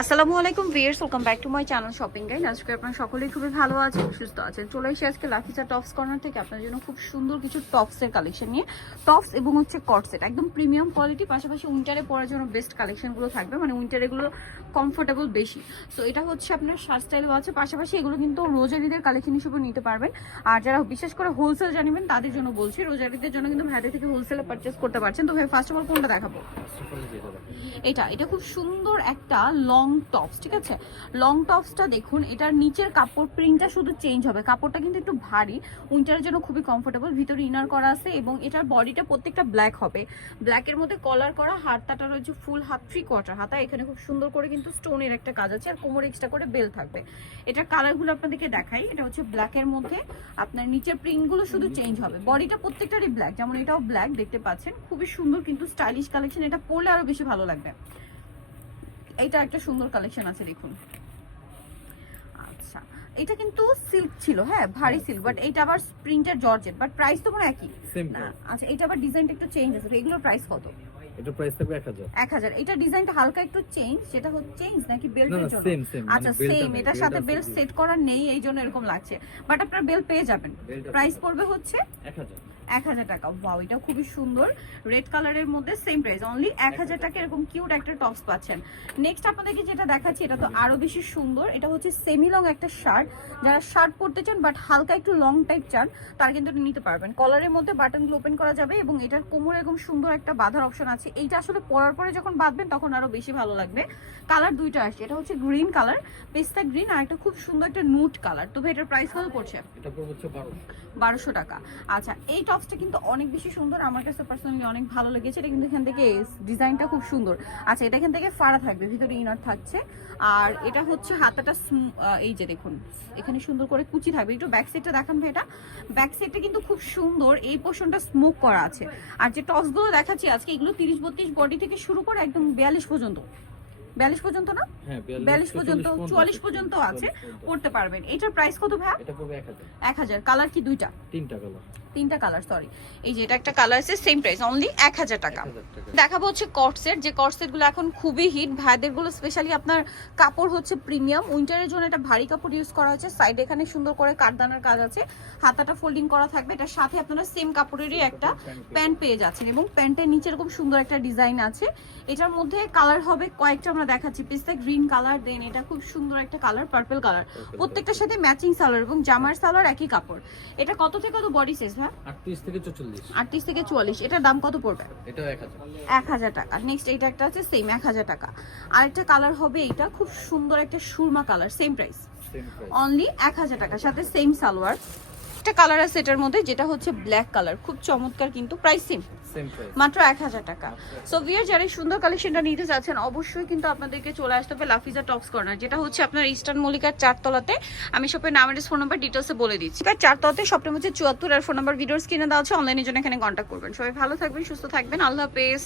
আসসালামু আলাইকুম viewers welcome back to my channel shopping guide. আজকে আপনারা সকলেই খুবই ভালো আছেন সুস্থ আছেন। চলে এসে আজকে লাফিসা টপস কর্নার থেকে আপনার জন্য খুব সুন্দর কিছু টপসের কালেকশন নিয়ে। টপস এবং হচ্ছে কটসেট একদম প্রিমিয়াম কোয়ালিটি পাশাপাশি উইন্টারে পরার জন্য বেস্ট কালেকশনগুলো থাকবে মানে উইন্টার এগুলো কমফোর্টেবল বেশি। তো এটা হচ্ছে আপনার শার্ট স্টাইলও আছে পাশাপাশি এগুলো কিন্তু রোজারিদের কালেকশন হিসেবে নিতে পারবেন। আর যারা বিশেষ করে হোলসেল জানিবেন তাদের জন্য বলছি রোজারিদের জন্য কিন্তু ভাইদের থেকে হোলসেলে পারচেস করতে পারছেন। তো ভাই ফার্স্ট অফ অল কোনটা দেখাবো? এটা এটা খুব সুন্দর একটা লং টপস ঠিক আছে? লং টপসটা দেখুন, এটার নিচের কাপড় প্রিন্টটা শুধু চেঞ্জ হবে। কাপড়টা কিন্তু একটু ভারী উইন্টারের জন্য খুবই কমফোর্টেবল ভিতরে ইনার করা আছে এবং এটার বডিটা প্রত্যেকটা ব্ল্যাক হবে। ব্ল্যাকের মধ্যে কলার করা, হাতটাটা রয়েছে ফুল হাত থ্রি কোয়ার্টার হাতা, এখানে খুব সুন্দর করে কিন্তু স্টোনের একটা কাজ আছে আর কোমর এক্সট্রা করে বেল থাকবে। এটার কালারগুলো আপনাদেরকে দেখাই, এটা হচ্ছে ব্ল্যাকের মধ্যে। আপনার নিচের প্রিন্টগুলো শুধু চেঞ্জ হবে। বডিটা প্রত্যেকটারই ব্ল্যাক যেমন এটাও ব্ল্যাক দেখতে পাচ্ছেন। খুবই সুন্দর কিন্তু স্টাইলিশ কালেকশন এটা পরলে আরও বেশি ভালো লাগবে। এটা একটা সুন্দর কালেকশন আছে দেখুন। আচ্ছা এটা কিন্তু সিল্ক ছিল হ্যাঁ ভারী সিল্ক বাট এটা আবার প্রিন্টের জর্জেট বাট প্রাইস তো মনে একই। না আচ্ছা এটা আবার ডিজাইনটা একটু চেঞ্জ আছে এগুলোর প্রাইস কত? এটা প্রাইস থাকবে 1000 এক হাজার এটা ডিজাইনটা হালকা একটু চেঞ্জ সেটা হচ্ছে চেঞ্জ নাকি বেল্টের জন্য? আচ্ছা সেম এটার সাথে বেল্ট সেট করা নেই এই জন্য এরকম লাগছে। বাট আপনার বেল পেয়ে যাবেন। প্রাইস পড়বে হচ্ছে? 1000 এক হাজার টাকা। ওয়াও এটা খুবই সুন্দর। রেড কালারের মধ্যে সেম প্রাইস অনলি এক হাজার টাকা এরকম কিউট একটা টপস পাচ্ছেন। নেক্সট আপনাদেরকে যেটা দেখাচ্ছি এটা তো আরও বেশি সুন্দর। এটা হচ্ছে সেমি লং একটা শার্ট যারা শার্ট পরতে চান বাট হালকা একটু লং টাইপ চান তারা কিন্তু নিতে পারবেন। কলারের মধ্যে বাটনগুলো ওপেন করা যাবে এবং এটার কোমরে এরকম সুন্দর একটা বাঁধার অপশন আছে। এইটা আসলে পরার পরে যখন বাঁধবেন তখন আরও বেশি ভালো লাগবে। কালার দুইটা আসছে। এটা হচ্ছে গ্রিন কালার পেস্তা গ্রিন আর একটা খুব সুন্দর একটা নুট কালার তবে এটার প্রাইস কত পড়ছে? এটা পড়বে হচ্ছে 12 বারোশো টাকা। আচ্ছা এই টপসটা কিন্তু অনেক বেশি সুন্দর। আমার কাছে পার্সোনালি অনেক ভালো লেগেছে। এটা কিন্তু এখান থেকে ডিজাইনটা খুব সুন্দর। আচ্ছা এটা এখান থেকে ফাড়া থাকবে, ভিতরে ইনার থাকছে। আর এটা হচ্ছে হাতাটা এই যে দেখুন, এখানে সুন্দর করে কুচি থাকবে। একটু ব্যাক সাইডটা দেখান ভাই এটা। ব্যাক সাইডটা কিন্তু খুব সুন্দর। এই পোর্শনটা স্মোক করা আছে। আর যে টপসগুলো দেখাচ্ছি আজকে, এগুলো তিরিশ বত্রিশ বডি থেকে শুরু করে একদম বিয়াল্লিশ পর্যন্ত। বিয়াল্লিশ পর্যন্ত না? হ্যাঁ বিয়াল্লিশ পর্যন্ত চুয়াল্লিশ পর্যন্ত আছে পড়তে পারবেন। এটার প্রাইস কত ভাই এটা পড়বে 1000 এক হাজার। কালার কি দুইটা? তিনটা কালার তিনটা কালার সরি এই যে এটা একটা কালার আছে সেম প্রাইস অনলি এক হাজার টাকা। 1000 টাকা। দেখাবো হচ্ছে কটসেট যে কটসেটগুলো এখন খুবই হিট ভাইদেরগুলো স্পেশালি আপনার কাপড় হচ্ছে প্রিমিয়াম উইন্টারের জন্য এটা ভারী কাপড় ইউজ করা হয়েছে। সাইডে এখানে সুন্দর করে কাঠদানার কাজ আছে। হাতাটা ফোল্ডিং করা থাকবে। এটার সাথে আপনারা সেম কাপড়েরই একটা প্যান্ট পেয়ে যাচ্ছেন। এবং প্যান্টের নিচে এরকম সুন্দর একটা ডিজাইন আছে। এটার মধ্যে কালার হবে কয়েকটা আমরা দেখাচ্ছি পিস্তা গ্রিন কালার দেন এটা খুব সুন্দর একটা কালার পার্পল কালার প্রত্যেকটার সাথে ম্যাচিং সালোয়ার এবং জামার সালোয়ার একই কাপড়। এটা কত থেকে কত বডি সাইজ ভাই? 38 থেকে 44 আটত্রিশ থেকে চুয়াল্লিশ। এটার দাম কত পড়বে? এটা 1000 এক হাজার টাকা। নেক্সট এইটা একটা আছে সেম এক হাজার টাকা। আরেকটা কালার হবে এইটা খুব সুন্দর একটা সুরমা কালার সেম প্রাইস অনলি এক হাজার টাকা সাথে সেম সালোয়ার। একটা কালার আছে এটার মধ্যে যেটা হচ্ছে ব্ল্যাক কালার খুব চমৎকার কিন্তু প্রাইস সেম মাত্র এক হাজার টাকা। সো ভিয়ার যারা সুন্দর কালেকশনটা নিতে চাচ্ছেন অবশ্যই কিন্তু আপনাদেরকে চলে আসতে হবে লাফিজা টপস কর্নার যেটা হচ্ছে আপনার ইস্টার্ন মল্লিকার চারতলাতে। আমি শপের নাম অ্যাড্রেস ফোন নাম্বার ডিটেলসে বলে দিচ্ছি। আর চারতলাতে সবটা হচ্ছে চুয়াত্তর আর ফোন নাম্বার ভিডিওস কিনে দেওয়া আছে অনলাইনের জন্য এখানে কন্ট্যাক্ট করবেন। সবাই ভালো থাকবেন সুস্থ থাকবেন। আল্লাহ হাফেজ।